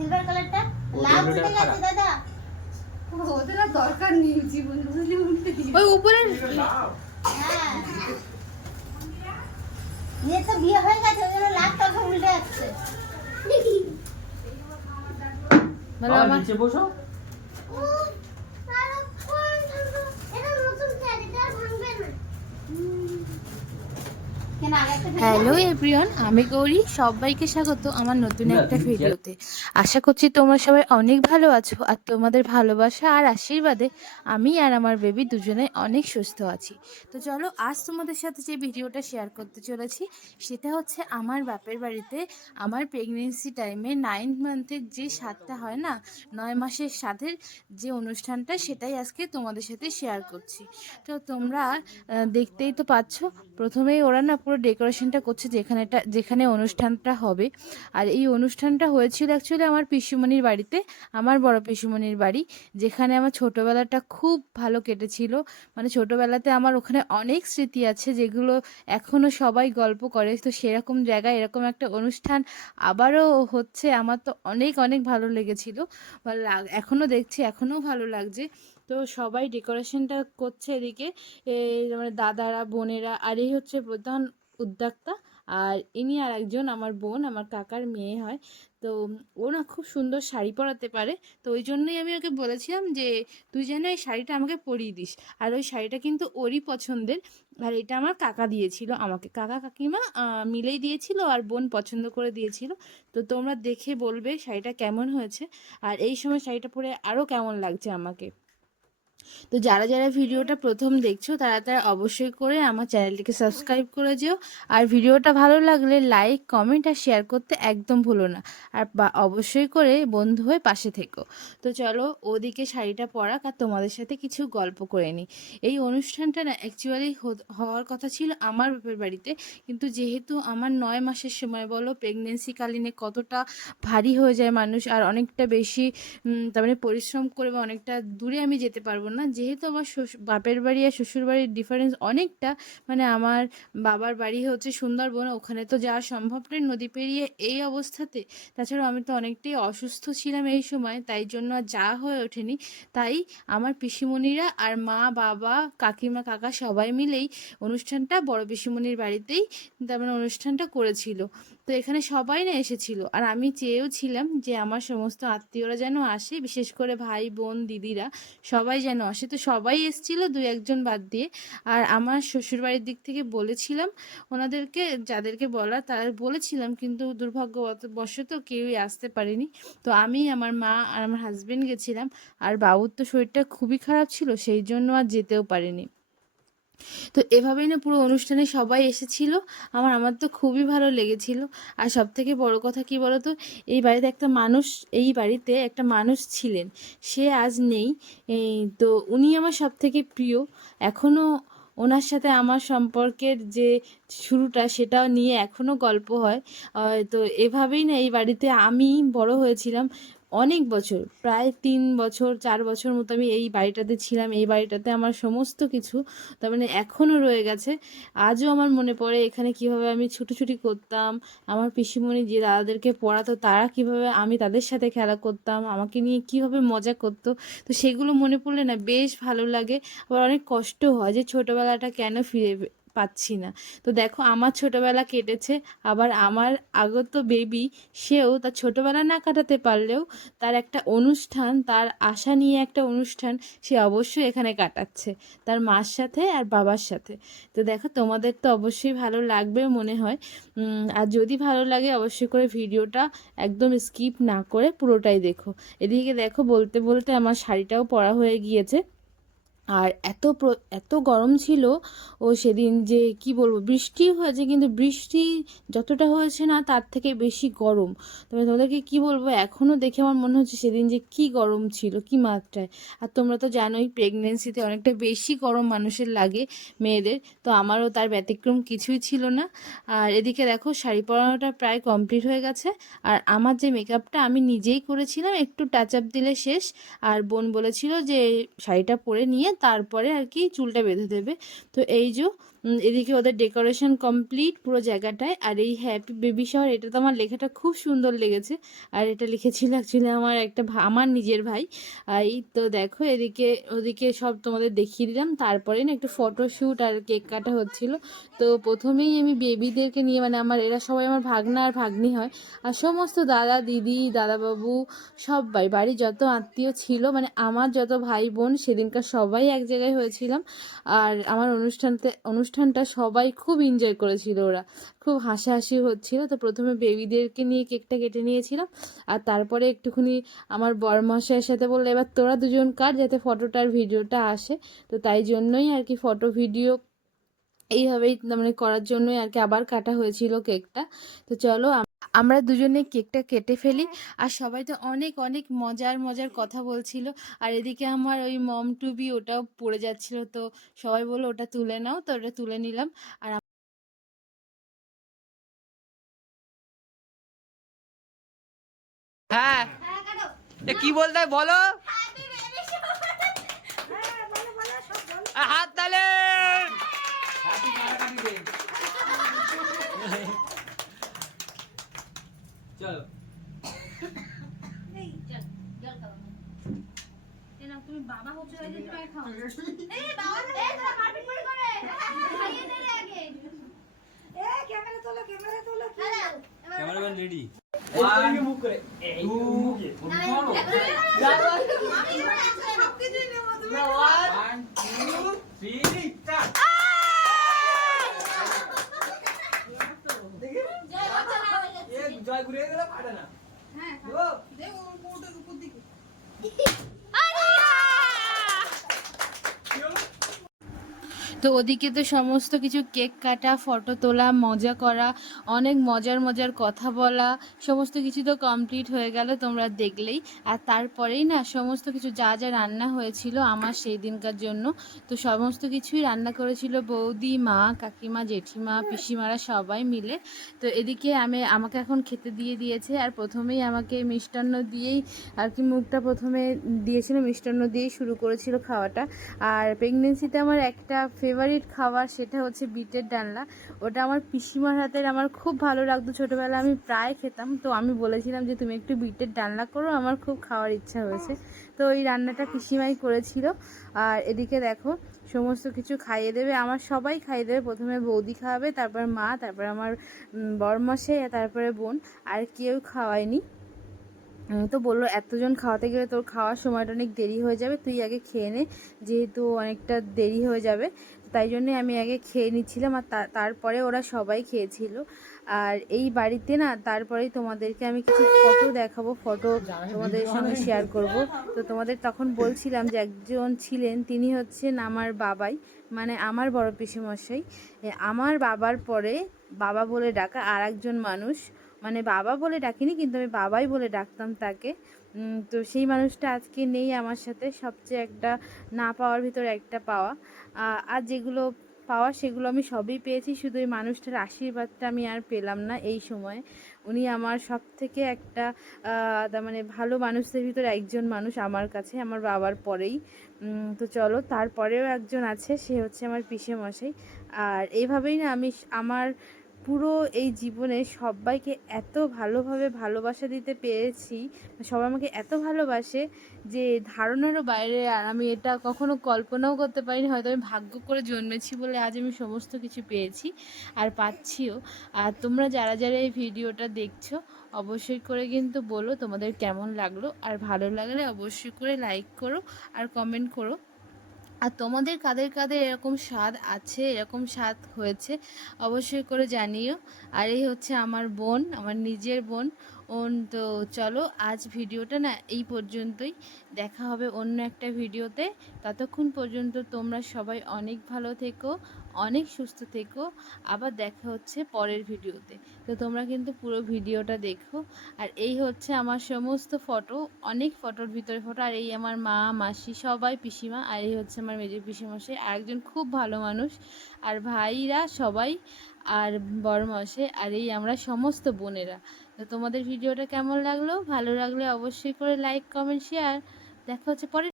Silver কালারটা লাভ উঠে গেছে দাদা। ওদের আর দরকার নেই জীবনে, বুঝলি, উঠতে দিই। ওই উপরে হ্যাঁ ये तो বিয়ে হয়ে গেছে, ওই জন্য লাভ টাকা উল্টে যাচ্ছে। মানে আমার নিচে বসো। হ্যালো এভরিওয়ান, আমি গৌরী। সবাইকে স্বাগত আমার নতুন একটা ভিডিওতে। আশা করছি তোমরা সবাই অনেক ভালো আছো, আর তোমাদের ভালোবাসা আর আশীর্বাদে আমি আর আমার বেবি দুজনে অনেক সুস্থ আছি। তো চলো, আজ তোমাদের সাথে যে ভিডিওটা শেয়ার করতে চলেছি সেটা হচ্ছে আমার বাপের বাড়িতে আমার প্রেগনেন্সি টাইমে 9 মান্থের যে স্বাদটা হয় না, 9 মাসের স্বাদের যে অনুষ্ঠানটা, সেটাই আজকে তোমাদের সাথে শেয়ার করছি। তো তোমরা দেখতেই তো পাচ্ছ, প্রথমেই ওরা না পুরো ডেকোরেশনটা করছে যেখানে অনুষ্ঠানটা হবে। আর এই অনুষ্ঠানটা হয়েছিল অ্যাকচুয়ালি আমার পিসিমণির বাড়িতে, আমার বড় পিসিমণির বাড়ি, যেখানে আমার ছোটোবেলাটা খুব ভালো কেটেছিল। মানে ছোটোবেলাতে আমার ওখানে অনেক স্মৃতি আছে যেগুলো এখনও সবাই গল্প করে। তো সেরকম জায়গায় এরকম একটা অনুষ্ঠান আবারও হচ্ছে, আমার তো অনেক অনেক ভালো লেগেছিল। এখনও দেখছি, এখনও ভালো লাগছে। তো সবাই ডেকোরেশনটা করছে এদিকে, মানে দাদারা, বোনেরা, আর এই হচ্ছে প্রধান উদ্যোক্তা। আর ইনি আর একজন আমার বোন, আমার কাকার মেয়ে হয়। তো ও না খুব সুন্দর শাড়ি পরাতে পারে। তো ওই জন্যই আমি ওকে বলেছিলাম যে তুই যেন এই শাড়িটা আমাকে পরিয়ে দিস। আর ওই শাড়িটা কিন্তু ওরই পছন্দের। আর এটা আমার কাকা দিয়েছিল আমাকে, কাকা কাকিমা মিলেই দিয়েছিল, আর বোন পছন্দ করে দিয়েছিল। তো তোমরা দেখে বলবে শাড়িটা কেমন হয়েছে, আর এই সময় শাড়িটা পরে আরও কেমন লাগছে আমাকে। তো যারা যারা ভিডিওটা প্রথম দেখছো তারা তারা অবশ্যই করে আমার চ্যানেলটিকে সাবস্ক্রাইব করে যেও। আর ভিডিওটা ভালো লাগলে লাইক, কমেন্ট আর শেয়ার করতে একদম ভুলো না। আর অবশ্যই করে বন্ধু হয়ে পাশে থেকো। তো চলো ওদিকে শাড়িটা পরাক, আর তোমাদের সাথে কিছু গল্প করে নিই। এই অনুষ্ঠানটা না অ্যাকচুয়ালি হওয়ার কথা ছিল আমার বাপের বাড়িতে, কিন্তু যেহেতু আমার 9 মাসের সময় বলো, প্রেগনেন্সিকালীনে কতটা ভারী হয়ে যায় মানুষ, আর অনেকটা বেশি তার মানে পরিশ্রম করে বা অনেকটা দূরে আমি যেতে পারবো না। যেহেতু আমার বাপের বাড়ি আর শ্বশুর বাড়ির ডিফারেন্স অনেকটা, মানে আমার বাবার বাড়ি হচ্ছে সুন্দরবন, ওখানে তো যাওয়া সম্ভব নয় নদী পেরিয়ে এই অবস্থাতে। তাছাড়াও আমি তো অনেকটাই অসুস্থ ছিলাম এই সময়, তাই জন্য আর যাওয়া হয়ে ওঠেনি। তাই আমার পিসিমণিরা আর মা, বাবা, কাকিমা, কাকা সবাই মিলেই অনুষ্ঠানটা বড় পিসিমণির বাড়িতেই তার মানে অনুষ্ঠানটা করেছিল। তো এখানে সবাই না এসেছিল, আর আমি চেয়েও ছিলাম যে আমার সমস্ত আত্মীয়রা যেন আসে, বিশেষ করে ভাই, বোন, দিদিরা সবাই যেন আসে। তো সবাই এসেছিল, দু একজন বাদ দিয়ে। আর আমার শ্বশুরবাড়ির দিক থেকে বলেছিলাম ওনাদেরকে, যাদেরকে বলার তারা বলেছিলাম, কিন্তু দুর্ভাগ্যবশত কেউই আসতে পারেনি। তো আমি, আমার মা আর আমার হাজবেন্ড গেছিলাম। আর বাবুর তো শরীরটা খুবই খারাপ ছিল, সেই জন্য আর যেতেও পারিনি। তো এভাবেই না পুরো অনুষ্ঠানে সবাই এসেছিল। আমার তো খুবই ভালো লেগেছিল। আর সব থেকে বড় কথা কি বলো তো, এই বাড়িতে একটা মানুষ ছিলেন, সে আজ নেই। তো উনি আমার সব থেকে প্রিয়। এখনও ওনার সাথে আমার সম্পর্কের যে শুরুটা, সেটাও নিয়ে এখনও গল্প হয়। তো এভাবেই না এই বাড়িতে আমি বড় হয়েছিলাম অনেক বছর, প্রায় 3 বছর 4 বছর মতো আমি এই বাড়িটাতে ছিলাম। এই বাড়িটাতে আমার সমস্ত কিছু তার মানে এখনও রয়ে গেছে। আজও আমার মনে পড়ে এখানে কিভাবে আমি ছুটোছুটি করতাম, আমার পিসিমণি যে দাদাদেরকে পড়াতো তারা কিভাবে, আমি তাদের সাথে খেলা করতাম, আমাকে নিয়ে কিভাবে মজা করতো। তো সেগুলো মনে পড়লে না বেশ ভালো লাগে। আবার অনেক কষ্ট হয় যে ছোটোবেলাটা কেন ফিরে পাচ্ছি না। তো দেখো আমার ছোটোবেলা কেটেছে, আবার আমার আগত বেবি, সেও তার ছোটোবেলা না কাটাতে পারলেও তার একটা অনুষ্ঠান, তার আশা নিয়ে একটা অনুষ্ঠান সে অবশ্যই এখানে কাটাচ্ছে তার মার সাথে আর বাবার সাথে। তো দেখো তোমাদের তো অবশ্যই ভালো লাগবে মনে হয়। আর যদি ভালো লাগে অবশ্যই করে ভিডিওটা একদম স্কিপ না করে পুরোটাই দেখো। এদিকে দেখো বলতে বলতে আমার শাড়িটাও পরা হয়ে গিয়েছে। আর এত গরম ছিল ও সেদিন, যে কি বলবো, বৃষ্টি হয়েছে, কিন্তু বৃষ্টি যতটা হয়েছে না তার থেকে বেশি গরম। তবে তোমাদেরকে কি বলবো, এখনও দেখে আমার মনে হচ্ছে সেদিন যে কি গরম ছিল, কি মাত্রায়। আর তোমরা তো জানোই প্রেগনেন্সিতে অনেকটা বেশি গরম মানুষের লাগে, মেয়েদের। তো আমারও তার ব্যতিক্রম কিছুই ছিল না। আর এদিকে দেখো শাড়ি পরানোটা প্রায় কমপ্লিট হয়ে গেছে। আর আমার যে মেকআপটা আমি নিজেই করেছিলাম, একটু টাচ আপ দিলে শেষ। আর বোন বলেছিল যে শাড়িটা পরে নিয়ে তারপরে আর কি চুলটা বেঁধে দেবে। তো এই যে এদিকে ওদের ডেকোরেশন কমপ্লিট পুরো জায়গাটায়। আর এই হ্যাপি বেবি শাওয়ার, এটা তো আমার লেখাটা খুব সুন্দর লেগেছে। আর এটা লিখেছিল অ্যাকচুয়ালি আমার একটা আমার নিজের ভাই। এই তো দেখো এদিকে ওদিকে সব তোমাদের দেখিয়ে দিলাম। তারপরে না একটু ফটোশ্যুট আর কেক কাটা হচ্ছিল। তো প্রথমেই আমি বেবিদেরকে নিয়ে, মানে আমার এরা সবাই আমার ভাগনা আর ভাগ্নি হয়, আর সমস্ত দাদা দিদি দাদাবাবু সবাই বাড়ির যত আত্মীয় ছিল, মানে আমার যত ভাই বোন সেদিনকার সবাই এক জায়গায় হয়েছিলাম। আর আমার অনুষ্ঠানটা সবাই খুব এনজয় করেছিল, ওরা খুব হাসাহাসি হচ্ছিল। তো প্রথমে বেবিদেরকে নিয়ে কেকটা কেটে নিয়েছিলাম, আর তারপরে একটুখানি আমার বরমশাইয়ের সাথে বললো এবার তোরা দুজন কাট যাতে ফটোটার ভিডিওটা আসে। তো তাই জন্যই আর কি ফটো ভিডিও এইভাবেই মানে করার জন্যই আর কি আবার কাটা হয়েছিল কেকটা। তো চলো আমরা দুজনে কেকটা কেটে ফেলি। আর সবাই তো অনেক অনেক মজার মজার কথা বলছিল। আর এদিকে আমার ওই মম টুবি ওটাও পড়ে যাচ্ছিল, তো সবাই বললো ওটা তুলে নাও, তো ওটা তুলে নিলাম। আর হ্যাঁ, কি বলতে হয় বলো। হাত তালে। চলো তুমি বাবা হচ্ছে খাও। এই বাবা এই তোরা মারপিট করে খাইয়ে দে রে আগে। ক্যামেরা তোলো ক্যামেরাম্যান রেডি। মুখ করে এই মুখে সবকিছু নেব তুমি। 1 2 3 স্টার্ট। জয় ঘুরে গেল ফাটে না। হ্যাঁ দে ও কোটের উপর দিকে। তো ওদিকে তো সমস্ত কিছু কেক কাটা, ফটো তোলা, মজা করা, অনেক মজার মজার কথা বলা, সমস্ত কিছু তো কমপ্লিট হয়ে গেল তোমরা দেখলেই। আর তারপরেই না সমস্ত কিছু যা যা রান্না হয়েছিল আমার সেই দিনকার জন্য, তো সমস্ত কিছুই রান্না করেছিল বৌদি, মা, কাকিমা, জেঠিমা, পিসিমারা সবাই মিলে। তো এদিকে আমাকে এখন খেতে দিয়ে দিয়েছে। আর প্রথমেই আমাকে মিষ্টান্ন দিয়েই আর কি মুখটা প্রথমে দিয়েছিল, মিষ্টান্ন দিয়েই শুরু করেছিল খাওয়াটা। আর প্রেগনেন্সিতে আমার একটা ফেভারিট খাবার, সেটা হচ্ছে বিটের ডালনা। ওটা আমার পিসিমার হাতের আমার খুব ভালো লাগতো, ছোটোবেলা আমি প্রায় খেতাম। তো আমি বলেছিলাম যে তুমি একটু বিটের ডালনা করো, আমার খুব খাওয়ার ইচ্ছা হয়েছে। তো ওই রান্নাটা পিসিমাই করেছিল। আর এদিকে দেখো সমস্ত কিছু খাইয়ে দেবে, আমার সবাই খাইয়ে দেবে। প্রথমে বৌদি খাওয়াবে, তারপর মা, তারপর আমার বরমশাই, তারপরে বোন, আর কেউ খাওয়ায়নি। তো বললো এতজন খাওয়াতে গেলে তোর খাওয়ার সময়টা অনেক দেরি হয়ে যাবে, তুই আগে খেয়ে নে, যেহেতু অনেকটা দেরি হয়ে যাবে। তাই জন্যে আমি আগে খেয়ে নিচ্ছিলাম। আর তারপরে ওরা সবাই খেয়েছিল। আর এই বাড়িতে না তারপরেই তোমাদেরকে আমি কিছু ফটো দেখাবো, ফটো তোমাদের সঙ্গে শেয়ার করব। তো তোমাদের তখন বলছিলাম যে একজন ছিলেন, তিনি হচ্ছেন আমার বাবাই, মানে আমার বড় পিসেমশাই। আমার বাবার পরে বাবা বলে ডাকা আর একজন মানুষ, মানে বাবা বলে ডাকিনি কিন্তু আমি বাবাই বলে ডাকতাম তাকে। তো সেই মানুষটা আজকে নেই আমার সাথে, সবচেয়ে একটা না পাওয়ার ভিতরে একটা পাওয়া। আর যেগুলো পাওয়া সেগুলো আমি সবই পেয়েছি, শুধু এই মানুষটার আশীর্বাদটা আমি আর পেলাম না এই সময়ে। উনি আমার সব থেকে একটা তার মানে ভালো মানুষদের ভিতরে একজন মানুষ আমার কাছে, আমার বাবার পরেই। তো চলো তারপরেও একজন আছে, সে হচ্ছে আমার পিসেমশাই। আর এইভাবেই না আমি আমার পুরো এই জীবনে সবাইকে এত ভালোভাবে ভালোবাসা দিতে পেরেছি, সবাই আমাকে এত ভালোবাসে যে ধারণারও বাইরে। আর আমি এটা কখনো কল্পনাও করতে পারিনি, হয়তো আমি ভাগ্য করে জন্মেছি বলে আজ আমি সমস্ত কিছু পেয়েছি আর পাচ্ছিও। আর তোমরা যারা যারা এই ভিডিওটা দেখছো অবশ্যই করে কিন্তু বলো তোমাদের কেমন লাগলো, আর ভালো লাগলে অবশ্যই করে লাইক করো আর কমেন্ট করো। আর তোমাদের কাদের কাদের এরকম স্বাদ আছে, এরকম স্বাদ হয়েছে অবশ্যই করে জানিও। আর এই হচ্ছে আমার বোন, আমার নিজের বোন। তো চলো আজ ভিডিওটা না এই পর্যন্তই, দেখা হবে অন্য একটা ভিডিওতে। ততক্ষণ পর্যন্ত তোমরা সবাই অনেক ভালো থেকো, অনেক সুস্থ থেকো। আবার দেখা হচ্ছে পরের ভিডিওতে, তো তোমরা কিন্তু পুরো ভিডিওটা দেখো। আর এই হচ্ছে আমার সমস্ত ফটো, অনেক ফটোর ভিতরে ফটো। আর এই আমার মা, মাসি, সবাই, পিসিমা। আর এই হচ্ছে আমার মেজো পিসিমশাই, আরেকজন খুব ভালো মানুষ, আর ভাইরা সবাই, আর বড়মশাই, আর এই আমরা সমস্ত বোনেরা। তো তোমাদের ভিডিওটা কেমন লাগলো, ভালো লাগলে অবশ্যই করে লাইক, কমেন্ট, শেয়ার। দেখা হচ্ছে পরের